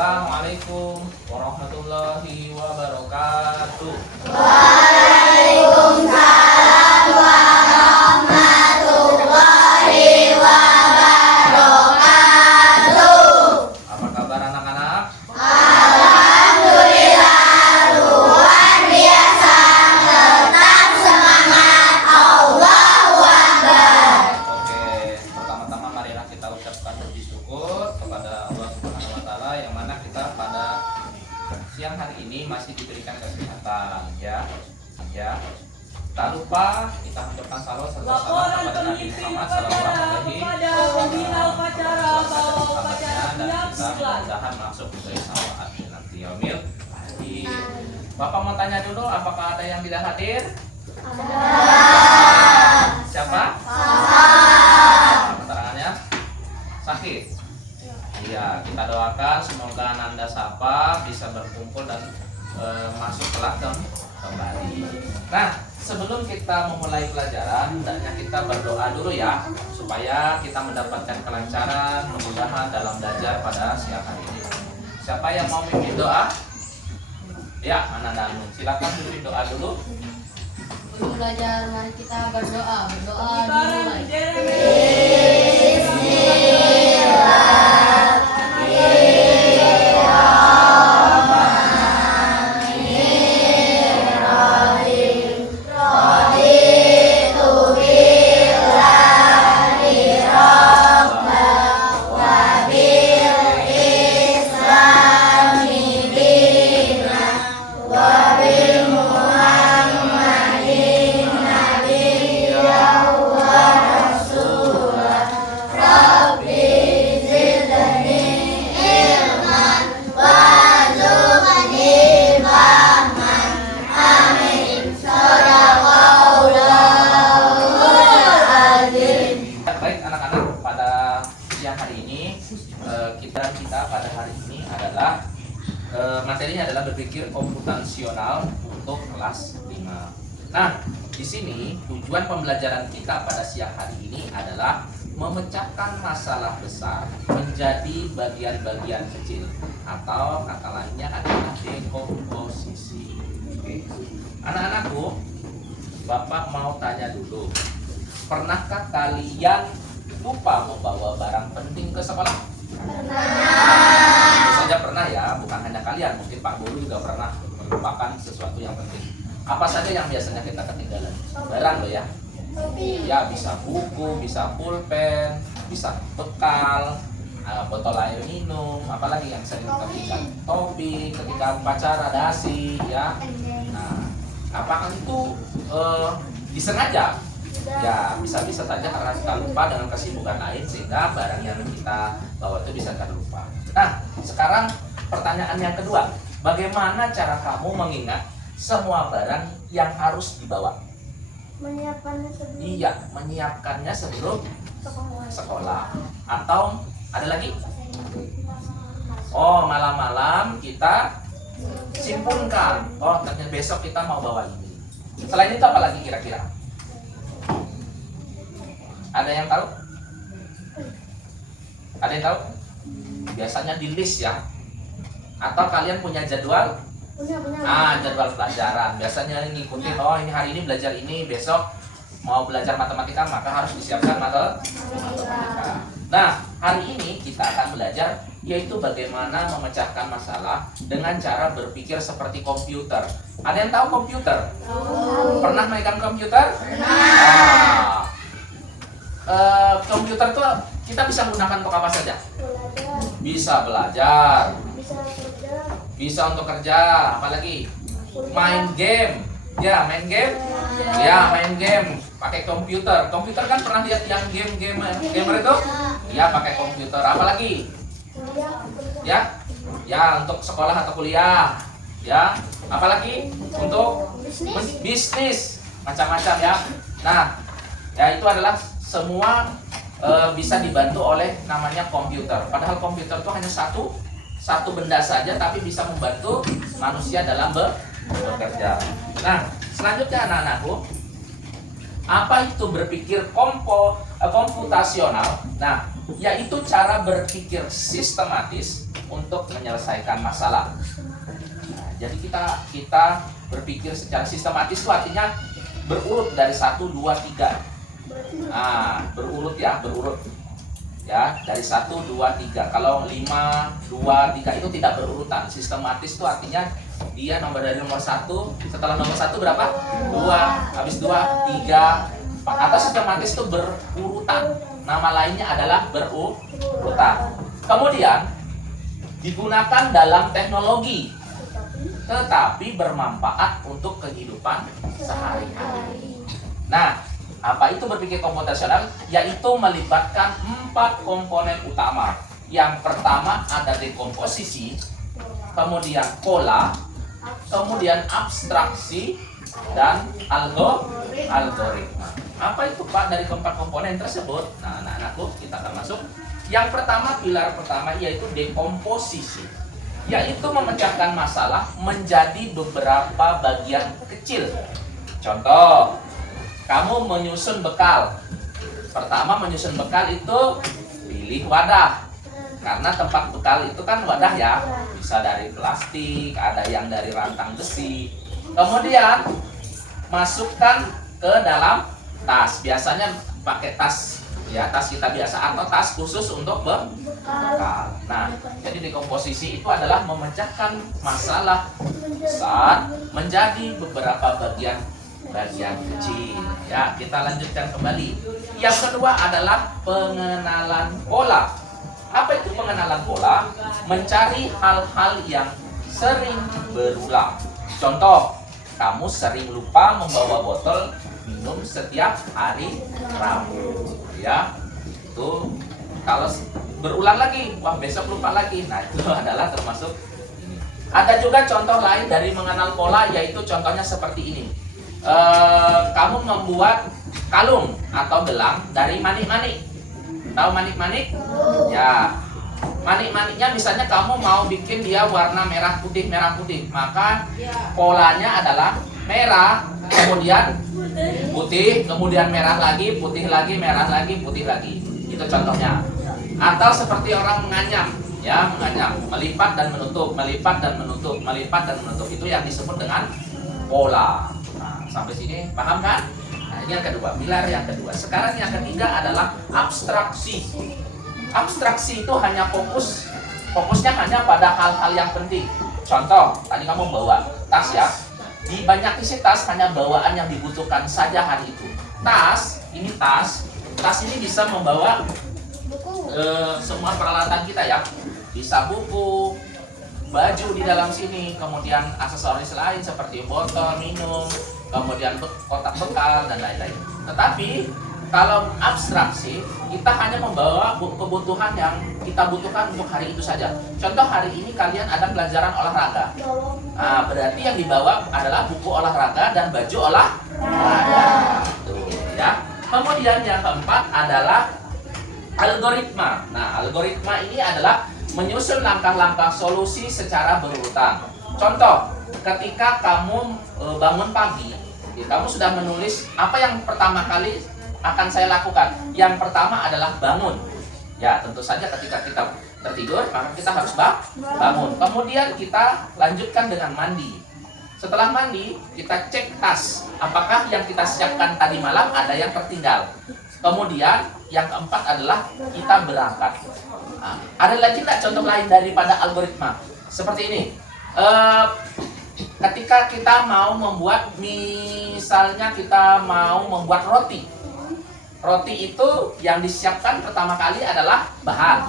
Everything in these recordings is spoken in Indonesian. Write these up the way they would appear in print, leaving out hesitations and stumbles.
Assalamualaikum warahmatullahi wabarakatuh. Waalaikumsalam warahmatullahi wabarakatuh. Apa kabar anak-anak? Alhamdulillah luar biasa, tetap semangat, Allahu Akbar. Oke, pertama-tama marilah kita ucapkan puji syukur kepada Allah Subhanahu wa taala yang mana kita pada siang hari ini masih diberikan kesehatan ya. Tak lupa kita ucapkan salawat serta salam kepada Nabi Muhammad sallallahu alaihi wasallam dan kita mudah-mudahan masuk ke syafaat nanti yaumil akhir. Bapak mau tanya dulu, apakah ada yang tidak hadir? Siapa? Keterangannya sakit. Iya, kita doakan semoga Ananda Sapa bisa berkumpul dan masuk kelak kembali. Nah, sebelum kita memulai pelajaran, hendaknya kita berdoa dulu ya, supaya kita mendapatkan kelancaran, kemudahan dalam belajar pada siang hari ini. Siapa yang mau mimpin doa? Ya, Ananda Anung, silakan mimpin doa dulu. Untuk belajar, mari kita berdoa dimulai. Baik anak-anak, pada siang hari ini kita pada hari ini adalah materinya adalah berpikir komputasional untuk kelas 5. Nah, di sini tujuan pembelajaran kita pada siang hari ini adalah memecahkan masalah besar menjadi bagian-bagian kecil atau kata lainnya adalah dekomposisi. Oke. Anak-anakku, Bapak mau tanya dulu. Pernahkah kalian lupa membawa barang penting ke sekolah? Tentu saja pernah ya, bukan hanya kalian, mungkin Pak Guru juga pernah melupakan sesuatu yang penting. Apa saja yang biasanya kita ketinggalan? Barang loh ya. Ya, bisa buku, bisa pulpen, bisa bekal, botol air minum, apalagi yang sering ketinggalan? Topi ketika upacara dasi ya. Nah, apakah itu disengaja? Ya, bisa-bisa saja karena kita lupa dengan kesibukan lain sehingga barang yang kita bawa itu bisa terlupa. Nah, sekarang pertanyaan yang kedua, bagaimana cara kamu mengingat semua barang yang harus dibawa? Menyiapkannya sebelum Iya, menyiapkannya sebelum sekolah. Atau ada lagi? Oh, malam-malam kita simpunkan. Oh, ternyata besok kita mau bawa ini. Selain itu apa lagi kira-kira? Ada yang tahu? Ada yang tahu? Biasanya di list ya. Atau kalian punya jadwal? punya. Jadwal pelajaran. Biasanya ngikutin, oh ini hari ini belajar ini, besok mau belajar matematika, maka harus disiapkan matematika. Nah, hari ini kita akan belajar yaitu bagaimana memecahkan masalah dengan cara berpikir seperti komputer. Ada yang tahu komputer? Pernah megang komputer? Nah, komputer tuh kita bisa menggunakan untuk apa saja? Bisa belajar, bisa untuk kerja, apalagi main game. Ya, main game. Ya, main game pakai komputer. Komputer kan pernah lihat yang gamer itu? Ya, pakai komputer. Apalagi? Ya, untuk sekolah atau kuliah. Ya, apalagi untuk bisnis macam-macam ya. Nah, ya itu adalah semua bisa dibantu oleh namanya komputer. Padahal komputer itu hanya satu benda saja, tapi bisa membantu manusia dalam bekerja. Nah, selanjutnya anak-anakku, apa itu berpikir komputasional. Nah, yaitu cara berpikir sistematis untuk menyelesaikan masalah. Nah, jadi kita berpikir secara sistematis itu artinya berurut dari 1, 2, 3. Nah, berurut ya, berurut. Ya, dari 1, 2, 3. Kalau 5, 2, 3 itu tidak berurutan. Sistematis itu artinya dia dari nomor 1, setelah nomor 1 berapa? 2, habis 2, 3, 4. Atau sistematis itu berurutan. Nama lainnya adalah berurutan. Kemudian digunakan dalam teknologi, tetapi bermanfaat untuk kehidupan sehari-hari. Nah, apa itu berpikir komputasional? Yaitu melibatkan 4 komponen utama. Yang pertama ada dekomposisi, kemudian pola, kemudian abstraksi, dan algoritma. Apa itu Pak dari keempat komponen tersebut? Nah, anak-anakku, kita akan masuk. Yang pertama, pilar pertama yaitu dekomposisi, yaitu memecahkan masalah menjadi beberapa bagian kecil. Contoh, kamu menyusun bekal. Pertama menyusun bekal itu pilih wadah. Karena tempat bekal itu kan wadah ya. Bisa dari plastik, ada yang dari rantang besi. Kemudian masukkan ke dalam tas. Biasanya pakai tas ya, tas kita biasa atau tas khusus untuk bekal. Nah, jadi dekomposisi itu adalah memecahkan masalah saat menjadi beberapa bagian kecil. Ya, kita lanjutkan kembali. Yang kedua adalah pengenalan pola. Apa itu pengenalan pola? Mencari hal-hal yang sering berulang. Contoh, kamu sering lupa membawa botol minum setiap hari Rabu. Ya, itu kalau berulang lagi, wah besok lupa lagi. Nah, itu adalah termasuk ini. Ada juga contoh lain dari mengenal pola, yaitu contohnya seperti ini. Kamu membuat kalung atau gelang dari manik-manik. Tahu manik-manik? Ya, manik-maniknya misalnya kamu mau bikin dia warna merah putih, maka polanya adalah merah, kemudian putih, kemudian merah lagi, putih lagi, merah lagi, putih lagi. Itu contohnya. Atau seperti orang menganyam, ya, menganyam, melipat dan menutup, melipat dan menutup, melipat dan menutup. Itu yang disebut dengan pola. Nah, sampai sini paham kan? Nah, ini yang kedua, pilar yang kedua. Sekarang yang ketiga adalah abstraksi. Abstraksi itu hanya fokusnya hanya pada hal-hal yang penting. Contoh, tadi kamu bawa tas ya. Di banyak isi tas hanya bawaan yang dibutuhkan saja hari itu. Tas ini bisa membawa semua peralatan kita ya. Bisa buku, baju di dalam sini, kemudian aksesoris lain seperti botol minum, kemudian kotak bekal dan lain-lain. Tetapi kalau abstraksi, kita hanya membawa kebutuhan yang kita butuhkan untuk hari itu saja. Contoh, hari ini kalian ada pelajaran olahraga. Nah, berarti yang dibawa adalah buku olahraga dan baju olahraga. Tuh, ya. Kemudian yang keempat adalah algoritma. Nah, algoritma ini adalah menyusun langkah-langkah solusi secara berurutan. Contoh, ketika kamu bangun pagi, ya, kamu sudah menulis apa yang pertama kali akan saya lakukan. Yang pertama adalah bangun. Ya, tentu saja ketika kita tertidur, maka kita harus bangun. Kemudian kita lanjutkan dengan mandi. Setelah mandi, kita cek tas. Apakah yang kita siapkan tadi malam ada yang tertinggal. Kemudian yang keempat adalah kita berangkat. Nah, ada lagi nggak contoh lain daripada algoritma? Seperti ini. Ketika kita mau membuat, misalnya kita mau membuat roti. Roti itu yang disiapkan pertama kali adalah bahan.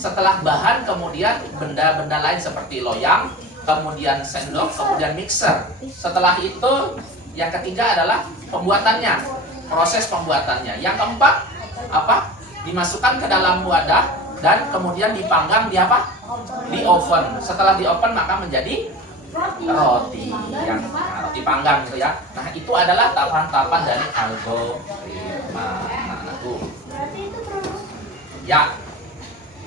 Setelah bahan, kemudian benda-benda lain seperti loyang, kemudian sendok, kemudian mixer. Setelah itu, yang ketiga adalah pembuatannya, proses pembuatannya. Yang keempat, apa? Dimasukkan ke dalam wadah dan kemudian dipanggang di apa? Di oven. Setelah di oven maka menjadi roti yang roti panggang gitu ya. Nah, itu adalah tahapan-tahapan dari algoritma. Ya.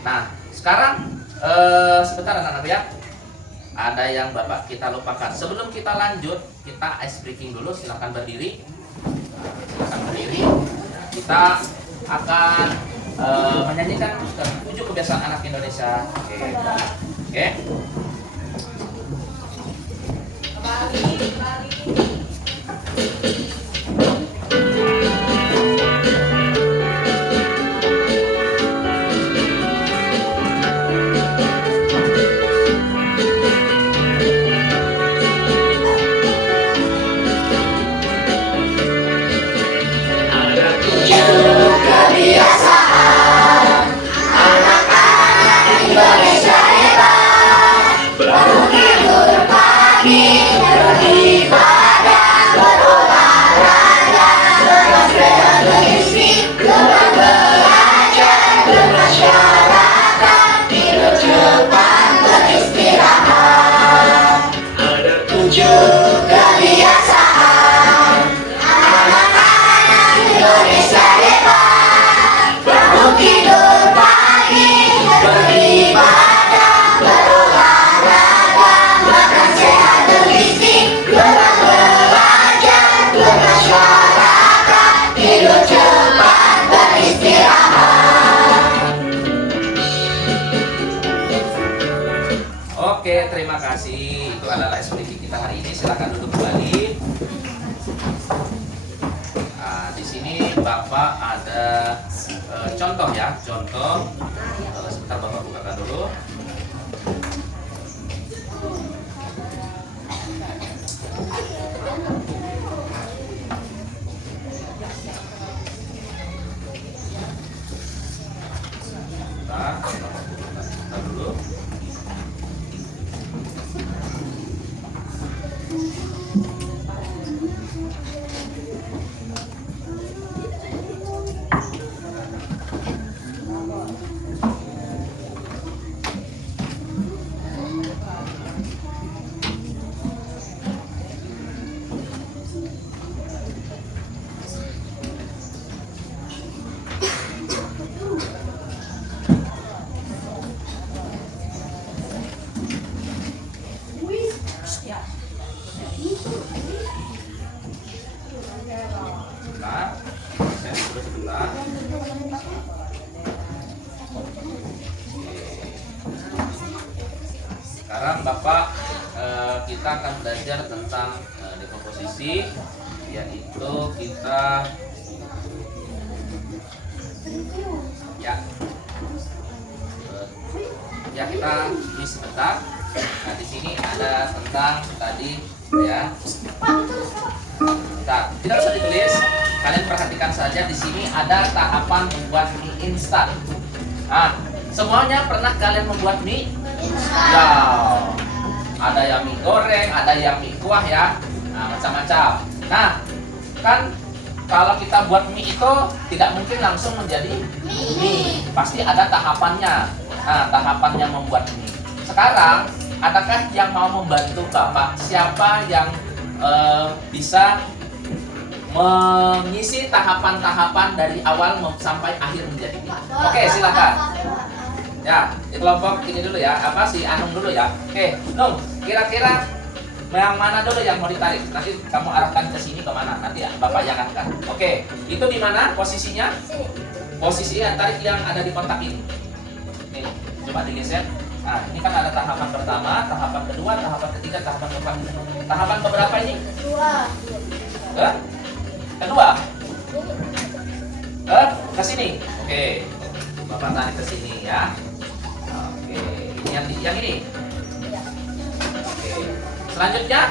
Nah, sekarang sebentar anak-anak ya. Ada yang Bapak kita lupakan. Sebelum kita lanjut, kita ice breaking dulu. Silakan berdiri. Silakan berdiri. Kita akan menyanyikan 7 kebiasaan anak Indonesia. Oke. Oke. Indonesia hebat, bangun tidur pagi, beribadah, berolahraga, bersepeda beristri, gemar belajar, bermasyarakat, tidur cepat, beristirahat. Ada 7 kebiasaan anak-anak Indonesia hebat, bangun tidur pagi, beribadah, berolahraga, makan sehat bergizi, gemar belajar, bermasyarakat, tidur cepat, beristirahat. Oke, terima kasih. Itu adalah ekspresi kita hari ini. Silakan duduk kembali. Nah, di sini Bapak ada contoh ya, contoh. Sebentar Bapak bukakan dulu. Sebentar dulu. Sebentar, saya dulu sebentar. Sekarang Bapak kita akan belajar tentang dekomposisi, yaitu kita kita ini sebentar. Nah, di sini ada tentang tadi ya. Nah, tidak usah ditulis, kalian perhatikan saja di sini ada tahapan membuat mie instan. Nah, semuanya pernah kalian membuat mie? Ya, ada yang mie goreng, ada yang mie kuah ya. Nah, macam-macam. Nah, kan kalau kita buat mie itu tidak mungkin langsung menjadi mie. Pasti ada tahapannya. Nah, tahapannya membuat mie. Sekarang, adakah yang mau membantu Bapak? Siapa yang bisa mengisi tahapan-tahapan dari awal sampai akhir menjadi mie? Oke, silakan. Ya, di kelompok ini dulu ya. Apa si Anung dulu ya? Oke, Nung, kira-kira yang mana dulu yang mau ditarik? Nanti kamu arahkan ke sini kemana? Nanti ya, Bapak yang arahkan. Oke, itu di mana posisinya? Posisinya tarik yang ada di kotak ini. Nih, coba digeser. Nah, ini kan ada tahapan pertama, tahapan kedua, tahapan ketiga, tahapan keempat. Tahapan keberapa ini? Kedua. Ke sini. Oke. Bapak tarik ke sini ya. Oke. Ini yang ini. Oke. Selanjutnya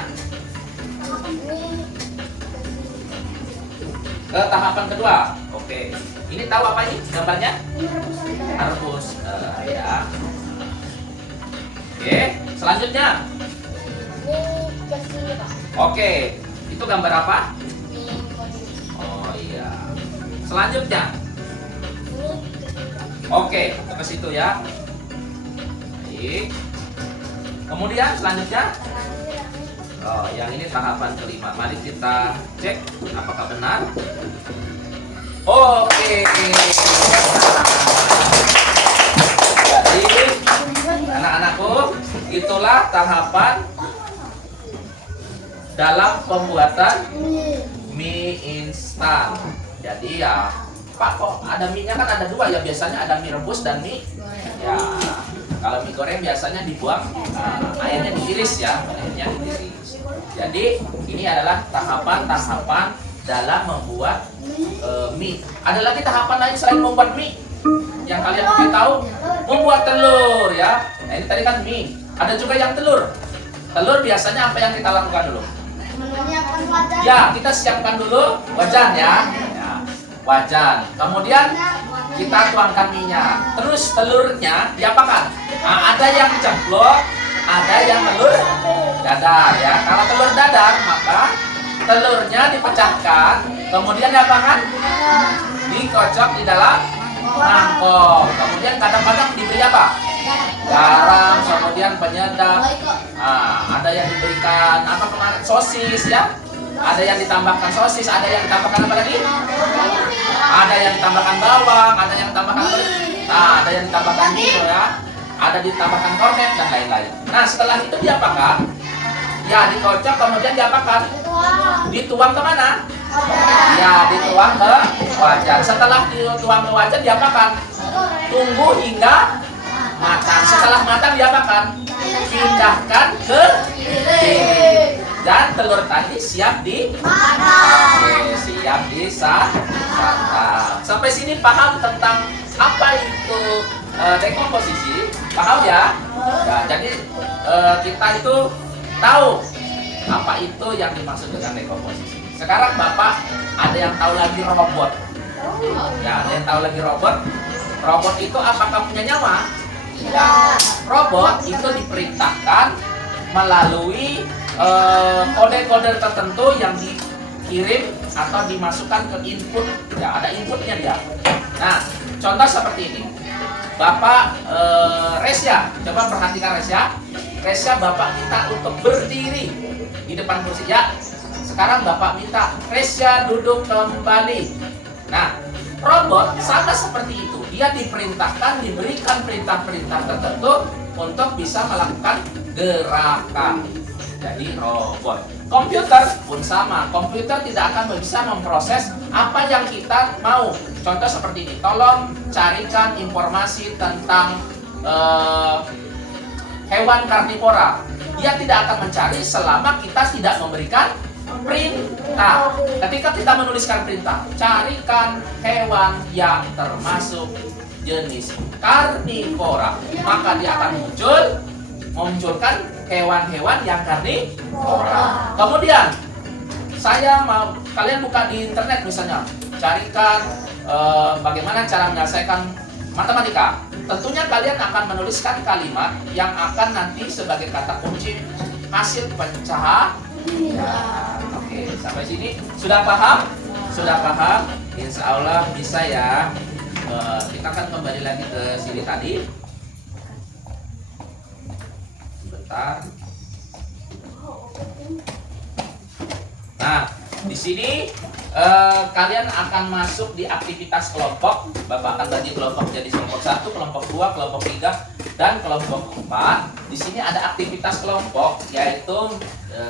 ke tahapan kedua. Oke. Ini tahu apa ini gambarnya? Rebus. Ya. Oke. Selanjutnya. Oke. Itu gambar apa? Oh iya. Selanjutnya. Oke, ke situ ya. Baik. Kemudian selanjutnya. Oh, yang ini tahapan kelima. Mari kita cek apakah benar. Oke. Jadi anak-anakku, itulah tahapan dalam pembuatan mie instan. Jadi ya Pak kok ada mie-nya kan ada dua ya, biasanya ada mie rebus dan mie Goreng. ya. Kalau mie goreng biasanya dibuang, airnya diiris ya, airnya diiris. Jadi ini adalah tahapan-tahapan dalam membuat mie. Ada lagi tahapan lain selain membuat mie yang kalian mungkin tahu, membuat telur ya. Nah ini tadi kan mie. Ada juga yang telur. Telur biasanya apa yang kita lakukan dulu? Menyiapkan wadah. Ya, kita siapkan dulu wajan ya. Wajan. Kemudian kita tuangkan minyak. Terus telurnya diapakan? Nah, ada yang ceplok, ada yang telur dadar ya. Kalau telur dadar maka telurnya dipecahkan, kemudian diapakan? Dikocok di dalam mangkok. Kemudian kadang-kadang diberi apa? Garam, kemudian penyedap. Ada yang diberikan apa kemarin? Sosis ya. Ada yang ditambahkan sosis, ada yang ditambahkan apa lagi? Ada yang ditambahkan bawang, ada yang ditambahkan ada yang ditambahkan mie ya. Ada ditambahkan kornet dan lain-lain. Nah, setelah itu diapakan? Ya, dikocok kemudian diapakan? Dituang ke mana? Ya, dituang ke wajan. Setelah dituang ke wajan diapakan? Tunggu hingga matang. Setelah matang diapakan? Pindahkan ke piring. Dan telur tadi siap siap disantap. Sampai sini paham tentang apa itu dekomposisi? Paham ya? Ya, jadi kita itu tahu apa itu yang dimaksud dengan dekomposisi. Sekarang Bapak ada yang tahu lagi robot? Ya, ada yang tahu lagi robot? Robot itu apakah punya nyawa? Ya, robot itu diperintahkan melalui kode-kode tertentu yang dikirim atau dimasukkan ke input. Ya, ada inputnya dia. Nah, contoh seperti ini. Bapak Resya, coba perhatikan Resya. Resya Bapak minta untuk berdiri di depan kursi. Ya, sekarang Bapak minta Resya duduk kembali. Nah, robot sama seperti itu. Dia diperintahkan, diberikan perintah-perintah tertentu untuk bisa melakukan gerakan. Jadi robot. Komputer pun sama. Komputer tidak akan bisa memproses apa yang kita mau. Contoh seperti ini. Tolong carikan informasi tentang hewan karnivora. Dia tidak akan mencari selama kita tidak memberikan perintah. Ketika kita menuliskan perintah, carikan hewan yang termasuk jenis karnivora, maka dia akan memunculkan hewan-hewan yang karnivora. Kemudian kalian buka di internet misalnya, carikan bagaimana cara menyelesaikan matematika. Tentunya kalian akan menuliskan kalimat yang akan nanti sebagai kata kunci hasil pecahan. Ya, oke, sampai sini sudah paham? Sudah paham? Insya Allah bisa ya. Kita akan kembali lagi ke sini tadi. Sebentar. Nah, di sini kalian akan masuk di aktivitas kelompok. Bapak akan bagi kelompok jadi kelompok 1, kelompok 2, kelompok 3, dan kelompok 4. Di sini ada aktivitas kelompok, yaitu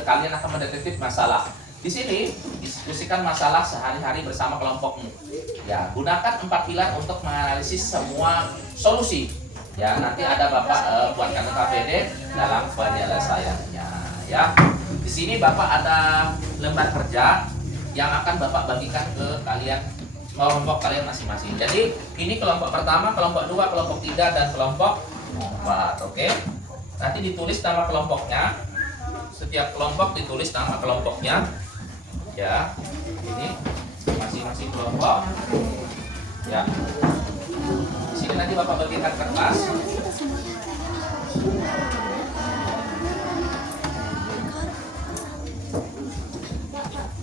kalian akan mendeteksi masalah. Di sini diskusikan masalah sehari-hari bersama kelompokmu. Ya, gunakan 4 pilar untuk menganalisis semua solusi. Ya, nanti ada Bapak buatkan KPD dalam penyelesaiannya. Ya, di sini Bapak ada lembar kerja yang akan Bapak bagikan ke kalian, kelompok kalian masing-masing. Jadi ini kelompok pertama, kelompok 2, kelompok 3, dan kelompok 4. Oke. Nanti ditulis nama kelompoknya. Setiap kelompok ditulis nama kelompoknya. Ya, ini masing-masing kelompok. Ya. Di sini nanti Bapak bagikan kertas.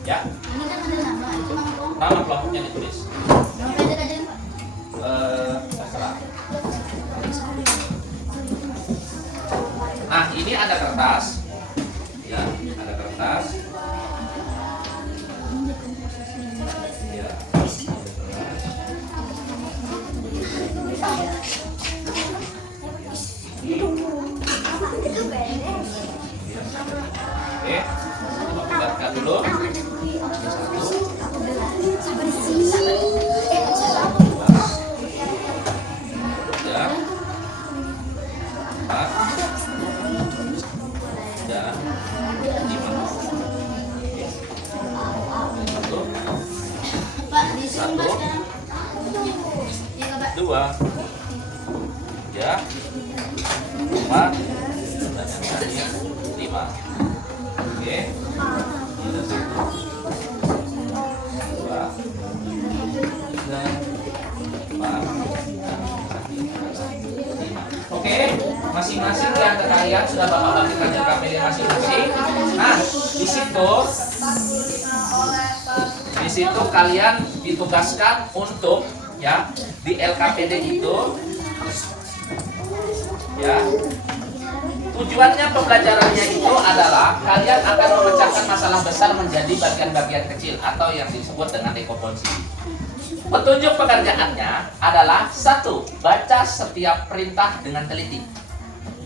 Ya. Nama kelompoknya ditulis. Terserah. Nah, ini ada kertas. Ya, ada kertas. Ya. Oke, buatkan dulu. Ya. 4. Pertanyaan terakhir 5. Oke. Ini 1, 2, 3, 4. Oke, masing-masing di antara kalian sudah Bapak bagikan ke KPD masing-masing. Nah, di situ kalian ditugaskan untuk ya di LKPD itu ya. Tujuannya pembelajarannya itu adalah kalian akan memecahkan masalah besar menjadi bagian-bagian kecil atau yang disebut dengan dekomposisi. Petunjuk pekerjaannya adalah 1. Baca setiap perintah dengan teliti.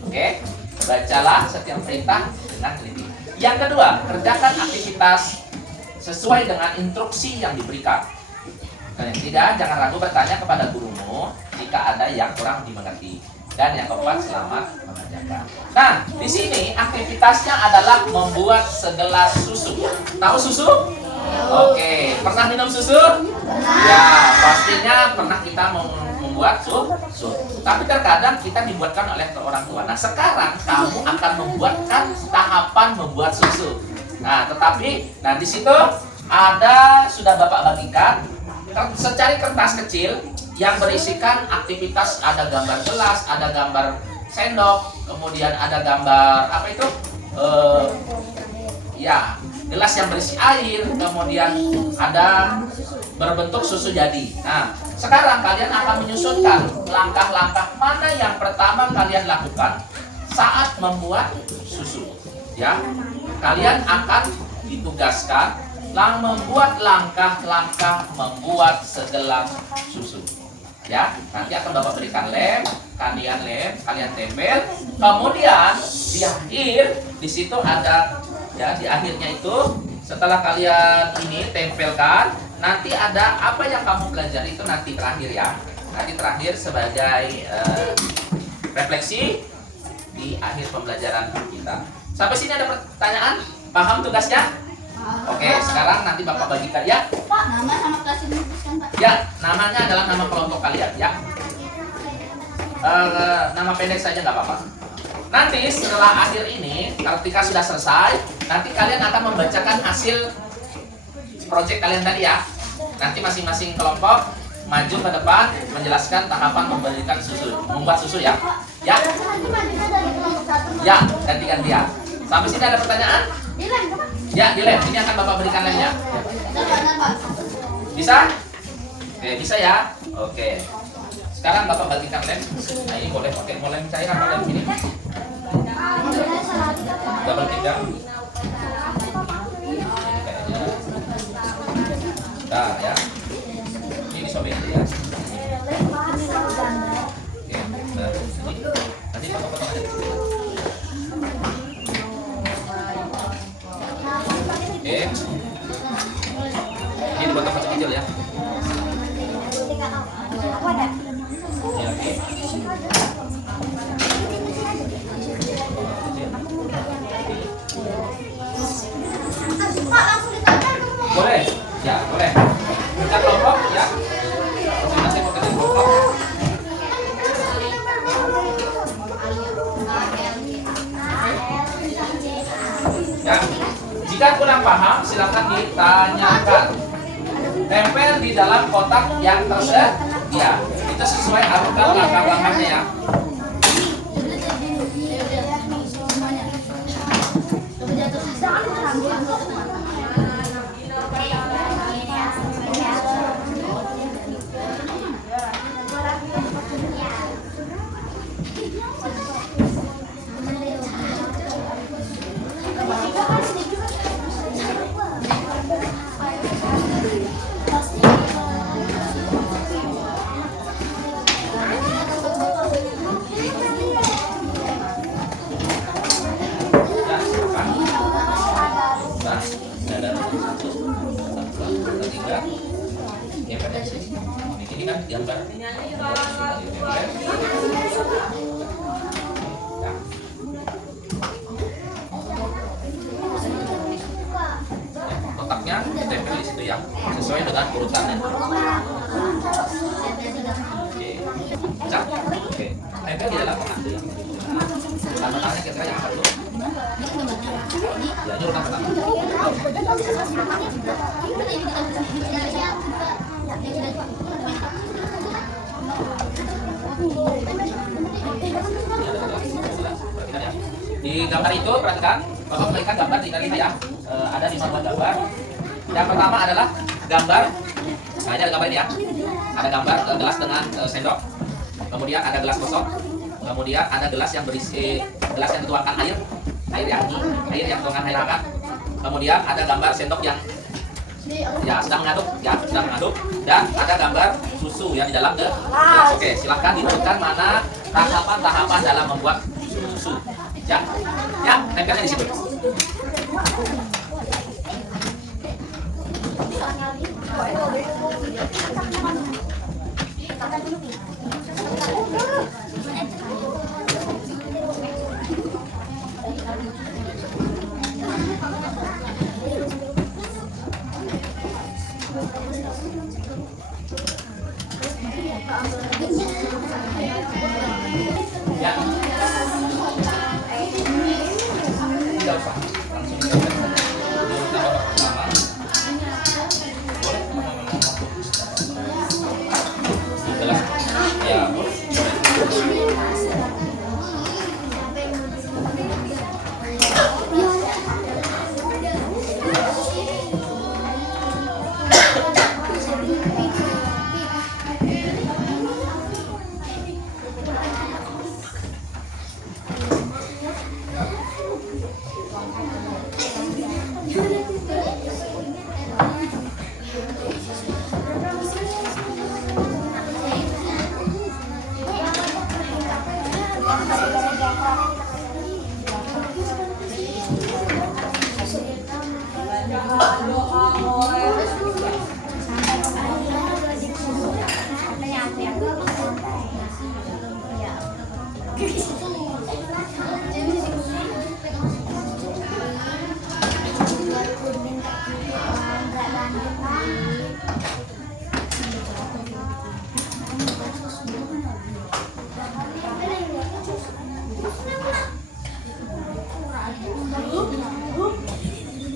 Oke, bacalah setiap perintah dengan teliti. Yang kedua, kerjakan aktivitas sesuai dengan instruksi yang diberikan. Dan yang tidak, jangan ragu bertanya kepada gurumu jika ada yang kurang dimengerti. Dan yang keempat, selamat mengerjakan. Nah, di sini aktivitasnya adalah membuat segelas susu. Tahu susu? Oke, pernah minum susu? Ya, pastinya pernah kita membuat susu. Tapi terkadang kita dibuatkan oleh orang tua. Nah, sekarang kamu akan membuatkan tahapan membuat susu. Nah, tetapi di situ ada sudah Bapak bagikan secari kertas kecil yang berisikan aktivitas, ada gambar gelas, ada gambar sendok, kemudian ada gambar apa itu? Ya, gelas yang berisi air, kemudian ada berbentuk susu jadi. Nah, sekarang kalian akan menyusunkan langkah-langkah mana yang pertama kalian lakukan saat membuat susu. Ya, kalian akan ditugaskan membuat langkah-langkah membuat segelas susu. Ya, nanti akan Bapak berikan lem, kalian tempel. Kemudian di akhir di situ ada ya, di akhirnya itu setelah kalian ini tempelkan, nanti ada apa yang kamu pelajari itu nanti terakhir ya. Nanti terakhir sebagai refleksi di akhir pembelajaran kita. Sampai sini ada pertanyaan? Paham tugasnya? Oke, sekarang nanti Bapak bagikan ya. Pak, nama sama kelas ini tuliskan, Pak. Ya, namanya adalah nama kelompok kalian ya. Nama pendek saja nggak apa-apa. Nanti setelah akhir ini, ketika sudah selesai, nanti kalian akan membacakan hasil proyek kalian tadi ya. Nanti masing-masing kelompok maju ke depan menjelaskan tahapan memberikan susu, membuat susu ya. Ya. Ya, ganti-gantian. Sampai sini ada pertanyaan? Ya, di lem. Ini akan Bapak berikan lemnya. Bisa? Oke, bisa ya. Oke. Sekarang Bapak bagikan lem. Nah, ini boleh pakai lem cair atau lem ini? Double tick ya. Nah, ya. Ini disobek ya. Oke, nah, ini. Nanti Bapak potong aja. Oke. Ini buat kecil kecil ya. Ya, oke. Boleh? Ya, boleh. Kita kelompok ya. Masing-masing mau kerja kelompok. Ya. Jika kurang paham, silakan ditanyakan. Tempel di dalam kotak yang tersedia. Itu sesuai aturan langkah-langkahnya ya. Ini kan gambar. Kotaknya ditempel di situ ya, sesuai dengan urutannya. Oke. Bisa? Oke. Tempel di dalam tengah. Tangannya kira-kira yang apa dulu? Ya, jurutkan pertama. Di gambar itu perhatikan, Bapak berikan gambar di kali ya. Ada 5 buah gambar. Yang pertama adalah gambar. Nah, ini ada gambar ini ya. Ada gambar gelas dengan sendok. Kemudian ada gelas kosong. Kemudian ada gelas yang berisi gelas yang dituangkan air yang dituangkan air hangat. Kemudian ada gambar sendok yang sedang mengaduk, dan ada gambar susu yang di dalam gelas. Oke, silahkan ditentukan mana tahapan-tahapan dalam membuat susu. Ya, tempelnya di situ. Ya. Tidak usah. Langsung ditempel saja. Jurutkan babak pertama. Boleh di gelas. Ya, boleh.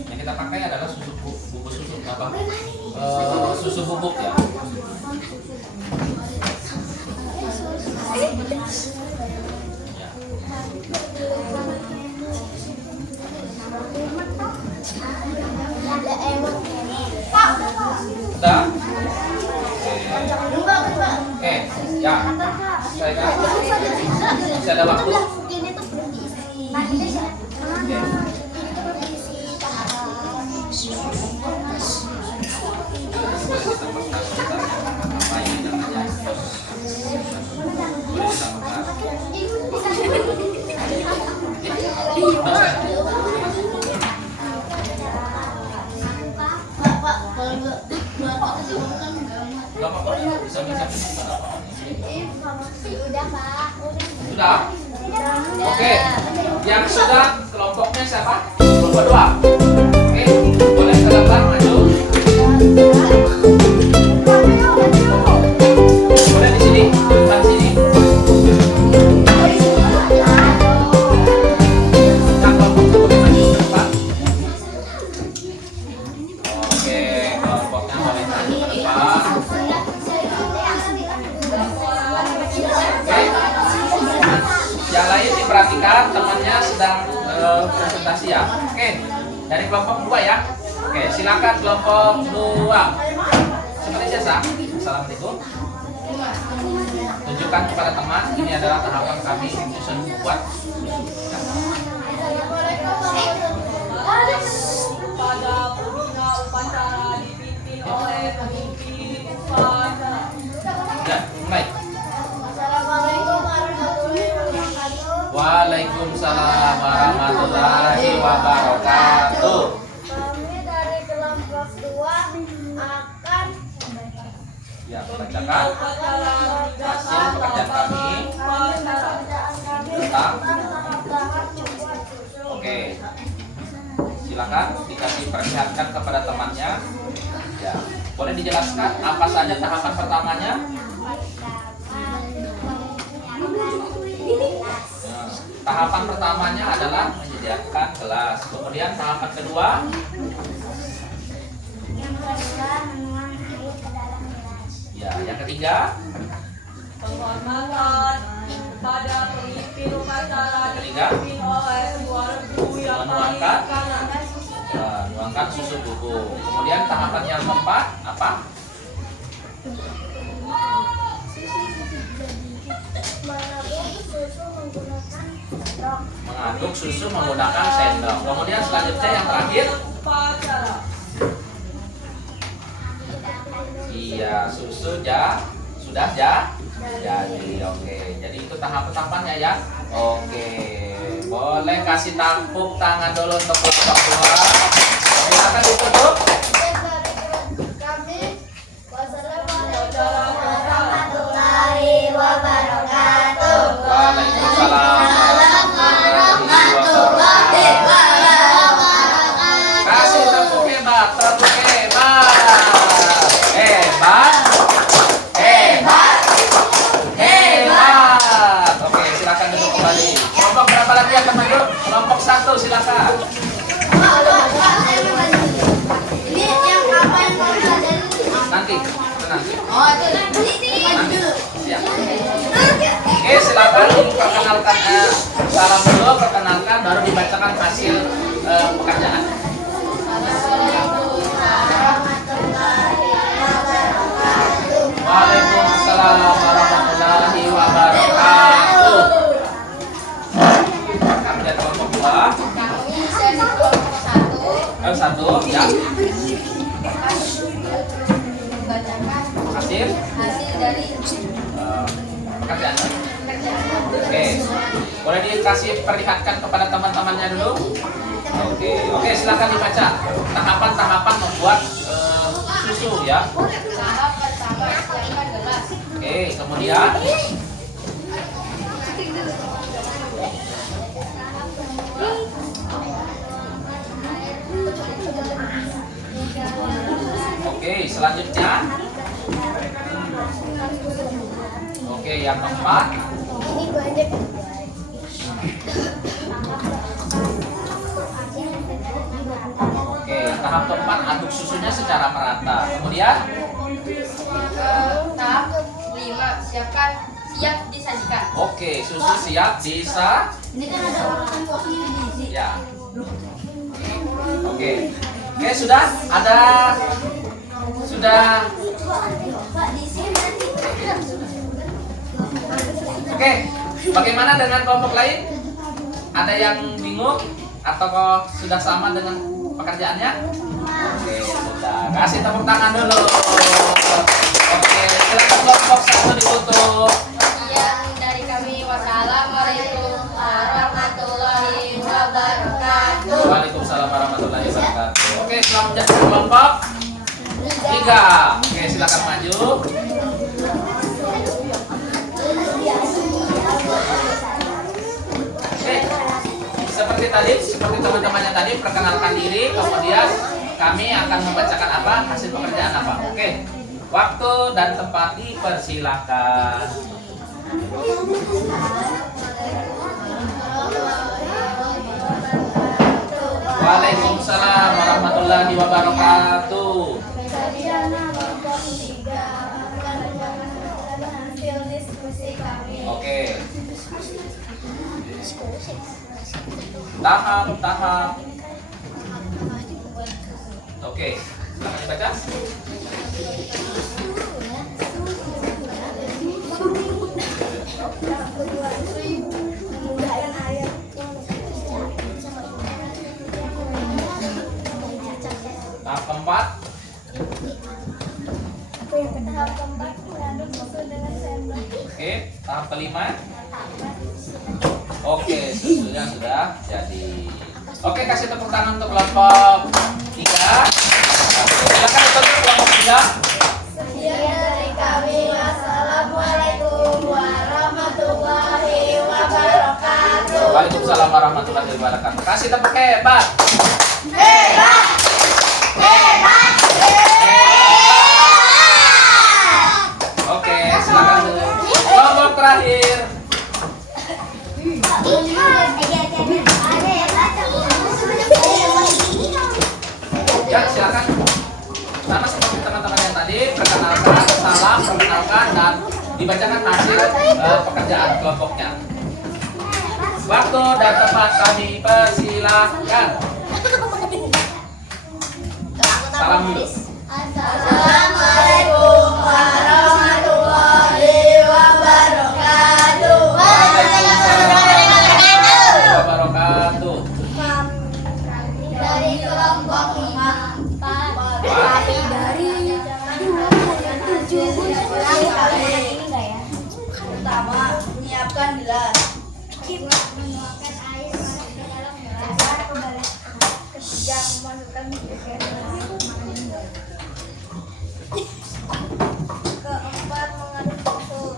Yang kita pakai adalah susu bubuk susu apa? Susu bubuk ya. Sudah? Oke, ya. Saya masih ada waktu. Sudah? Oke. Yang sudah kelompoknya siapa? Kelompok 2. Oke, boleh ke depan maju. Boleh di sini, depan sini. Yang kelompok 2 boleh maju ke depan. Oke, kelompoknya boleh maju ke depan. Yang lain diperhatikan, temannya sedang presentasi ya. Oke, dari kelompok 2 ya. Oke, silakan kelompok 2. Seperti biasa. Assalamualaikum. Tunjukkan kepada teman, ini adalah tahapan kami menyusun buat. Ya, mulai. Waalaikumsalam warahmatullahi wabarakatuh. Kami dari kelompok 2 akan Ya, bacakan hasil pekerjaan kami tentang. Oke, silakan dikasih perlihatkan kepada temannya. Ya, boleh dijelaskan apa saja tahapan pertamanya? Tahapan pertamanya adalah menyediakan kelas. Kemudian tahapan kedua, Yang kedua, menuang air ke dalam gelas. ya. Yang ketiga, Penghormatan kepada pemimpin upacara Ketiga. dipimpin oleh suara guru yang paling Menuangkan. kanan. ya, nuangkan susu bubuk. Kemudian tahapan yang keempat apa? Mengaduk susu Mengaduk susu menggunakan sendok. menggunakan sendok. Kemudian selanjutnya yang terakhir, Upacara. iya, susu sudah jadi. Oke, jadi itu tahapan-tahapannya ya. Oke, boleh kasih tepuk tangan dulu untuk kelompok dua. Silakan ditutup. Kami, wassalamualaikum warahmatullahi wabarakatuh. Waalaikumsalam warahmatullahi wabarakatuh. Kasih tepuk hebat, tepuk hebat. Hebat. Hebat. Hebat. Oke, silakan duduk kembali. Kelompok berapa lagi yang akan maju? Kelompok 1 silakan. Ini yang apa yang mau ada? Nanti, tenang. Oh, itu Nanti. Siap. Oke, silakan diperkenalkan salam dulu, perkenalkan baru dibacakan hasil pekerjaan. Waalaikumsalam warahmatullahi wabarakatuh. Kami dari kelompok 2. kami dari kelompok 1 1 ya. membacakan Hasil hasil dari pekerjaan. pekerjaan. Oke. Boleh dikasih perlihatkan kepada teman-temannya dulu? Oke, silakan dibaca. Tahapan-tahapan membuat susu ya. Tahap pertama, siapkan gelas. Oke, kemudian oke, selanjutnya. Oke, yang keempat. Ini banyak. Oke, tahap keempat aduk susunya secara merata. Kemudian Tahap 5, siap disajikan. oke, susu siap bisa Ini kan ada urutan porsinya diisi. ya. Oke. Oke, sudah Pak, di sini nanti. Oke, bagaimana dengan kelompok lain? Ada yang bingung atau kok sudah sama dengan pekerjaannya? Oke, sudah. Kasih tepuk tangan dulu. Oke, silakan kelompok 1 ditutup. Sekian dari kami. Wassalamualaikum warahmatullahi wabarakatuh. Waalaikumsalam warahmatullahi wabarakatuh. Oke, selamat menjadi kelompok 3. Oke, silakan maju. Oke, seperti teman-temannya tadi, perkenalkan diri, kemudian kami akan membacakan apa, hasil pekerjaan apa. Oke, waktu dan tempat dipersilakan. Waalaikumsalam warahmatullahi wabarakatuh. Hasil diskusi kami. Oke. Tahap. Oke, silakan dibaca. Menggunakan air. Tahap keempat. Tahap keempat, mengaduk susu dengan sendok. Oke, tahap kelima. Oke, susunya sudah jadi. Oke, kasih tepuk tangan untuk kelompok 3. Silakan ditutup kelompok 3. Sekian dari kami. Wassalamualaikum warahmatullahi wabarakatuh. Waalaikumsalam warahmatullahi wabarakatuh. Kasih tepuk hebat. Hebat! Hebat! Oke, silakan dulu. Kelompok terakhir. Hebat! dibacakan hasil pekerjaan kelompoknya. Waktu dan tempat kami persilahkan. Salam dulu. Assalamualaikum warahmatullahi wabarakatuh. Wabarakatuh. Dari kelompok 4 dari 7 pertama, menyiapkan gelas. Menuangkan air masuk ke dalam gelas. Ketiga, memasukkan keempat, mengaduk susu.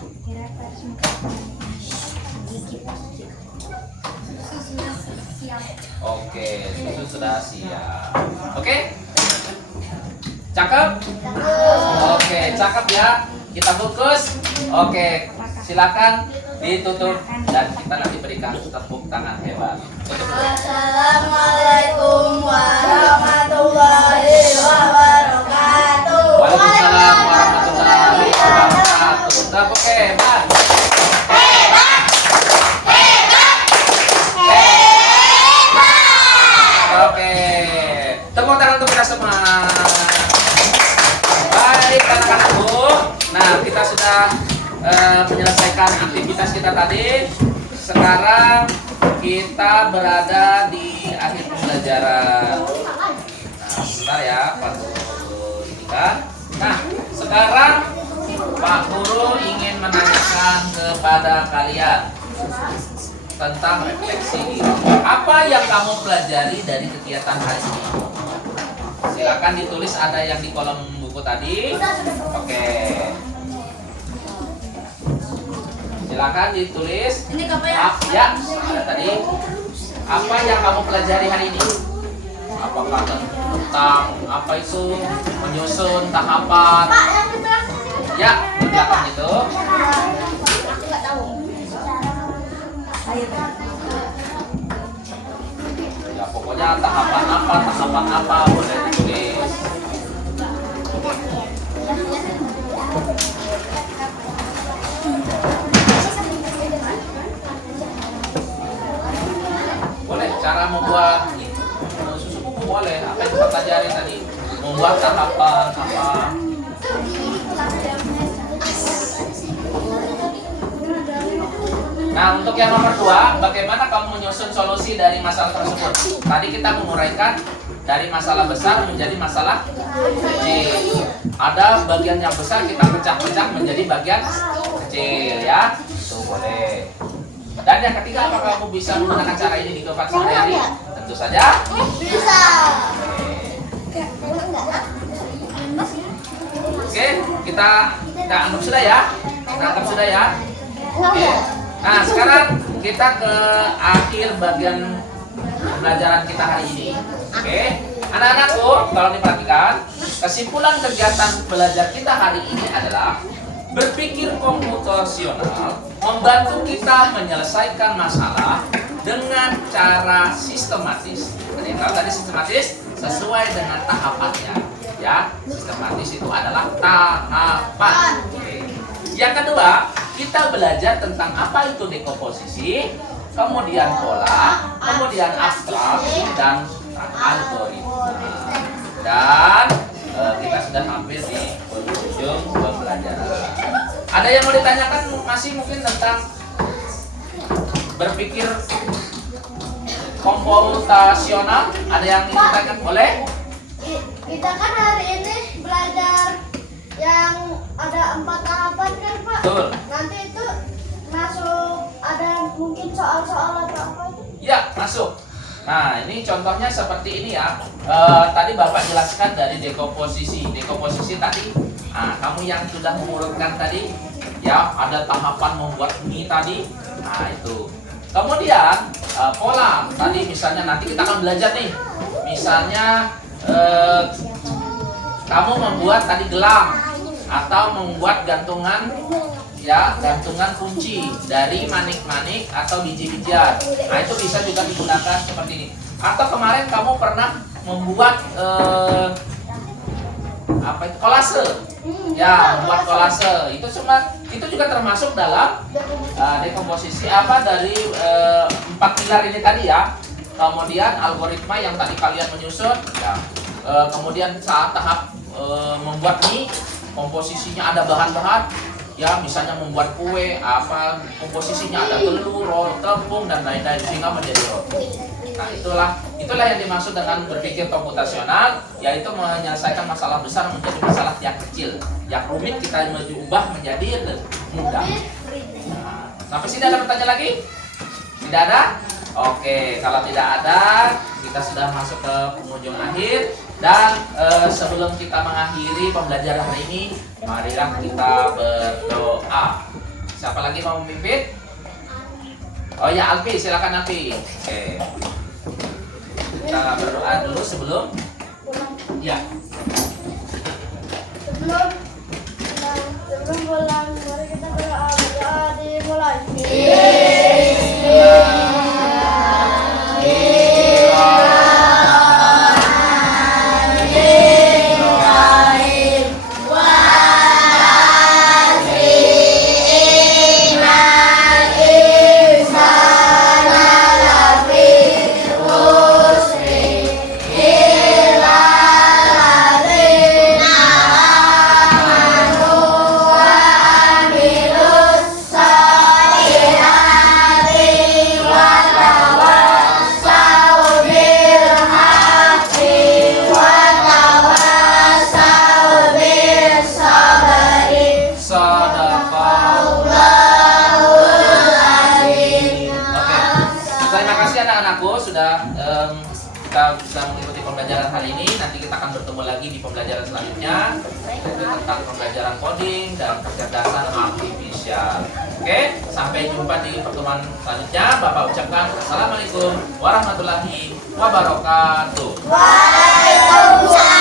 Siap. Oke, susu sudah siap. Oke? Cakep? Oke, cakep ya. Kita fokus. Oke, silakan ditutup dan kita nanti berikan tepuk tangan hebat. Tutup dulu. Assalamualaikum warahmatullahi wabarakatuh. Waalaikumsalam warahmatullahi wabarakatuh. Tepuk hebat. Oke, tepuk tangan untuk kita semua. Baik anak-anakku. Nah, kita sudah menyelesaikan aktivitas kita tadi. Sekarang kita berada di akhir pembelajaran. Nah, sebentar ya, Pak Guru ini kan. Nah, sekarang Pak Guru ingin menanyakan kepada kalian tentang refleksi diri. Apa yang kamu pelajari dari kegiatan hari ini? Silakan ditulis, ada yang di kolom buku tadi. Oke. Silakan ditulis. Ini apa ya? Ya, ada tadi. Apa yang kamu pelajari hari ini? Apakah tentang apa itu menyusun tahapan? Ya, di belakang itu. Ya, pokoknya tahapan apa boleh ditulis. Boleh cara membuat susu buku boleh. Apa yang kita pelajari tadi? Membuat tahapan apa? Nah, untuk yang nomor 2, bagaimana kamu menyusun solusi dari masalah tersebut? Tadi kita menguraikan dari masalah besar menjadi masalah kecil. Ada bagian yang besar kita pecah-pecah menjadi bagian kecil ya. Itu boleh. Dan yang ketiga, apakah kamu bisa menggunakan cara ini di kehidupan sehari-hari? Tentu saja Bisa. Oke, kita anggap sudah ya. Kita anggap sudah ya. Oke. Nah, sekarang kita ke akhir bagian pembelajaran kita hari ini. Oke. Anak-anakku, tolong diperhatikan. Kesimpulan kegiatan belajar kita hari ini adalah berpikir komputasional membantu kita menyelesaikan masalah dengan cara sistematis. Jadi kalau tadi sistematis sesuai dengan tahapannya, ya. Sistematis itu adalah tahapan. Oke. Yang kedua, kita belajar tentang apa itu dekomposisi, kemudian pola, kemudian abstraksi dan algoritma. Dan kita sudah hampir di penghujung pembelajaran. Ada yang mau ditanyakan masih mungkin tentang berpikir komputasional? Ada yang ditanyakan? Boleh? Kita kan hari ini belajar yang ada 4 tahapan kan Pak? Betul. Nanti itu masuk ada mungkin soal-soal atau apa itu? Ya, masuk. Nah, ini contohnya seperti ini ya. Tadi Bapak jelaskan dari dekomposisi. Dekomposisi tadi, kamu yang sudah mengurutkan tadi, ya, ada tahapan membuat mie tadi. Nah, itu. Kemudian pola tadi, misalnya nanti kita akan belajar nih. Misalnya kamu membuat tadi gelang atau membuat gantungan, ya, gantungan kunci dari manik-manik atau biji-bijian. Nah, itu bisa juga digunakan seperti ini. Atau kemarin kamu pernah membuat apa itu, kolase, ya, membuat kolase. Itu cuma Itu juga termasuk dalam dekomposisi apa dari 4 pilar ini tadi ya. Kemudian algoritma yang tadi kalian menyusun ya. Kemudian saat tahap membuat mie, komposisinya ada bahan-bahan ya, misalnya membuat kue apa, komposisinya ada telur, tepung dan lain-lain sehingga menjadi roti. Nah, itulah yang dimaksud dengan berpikir komputasional, yaitu menyelesaikan masalah besar menjadi masalah yang kecil, yang rumit kita ubah menjadi mudah. Nah, sampai sini ada pertanyaan lagi? Tidak ada? Oke, kalau tidak ada, kita sudah masuk ke penghujung akhir. Dan sebelum kita mengakhiri pembelajaran hari ini, marilah kita berdoa. Siapa lagi mau memimpin? Oh ya, Alfi, silakan Alfi. Oke. Kita berdoa dulu sebelum ya. Sebelum pulang, mari kita berdoa. Berdoa dimulai. Kita bisa mengikuti pembelajaran hari ini. Nanti kita akan bertemu lagi di pembelajaran selanjutnya, yaitu tentang pembelajaran coding dan kecerdasan artifisial. Oke, sampai jumpa di pertemuan selanjutnya. Bapak ucapkan assalamualaikum warahmatullahi wabarakatuh. Waalaikumsalam.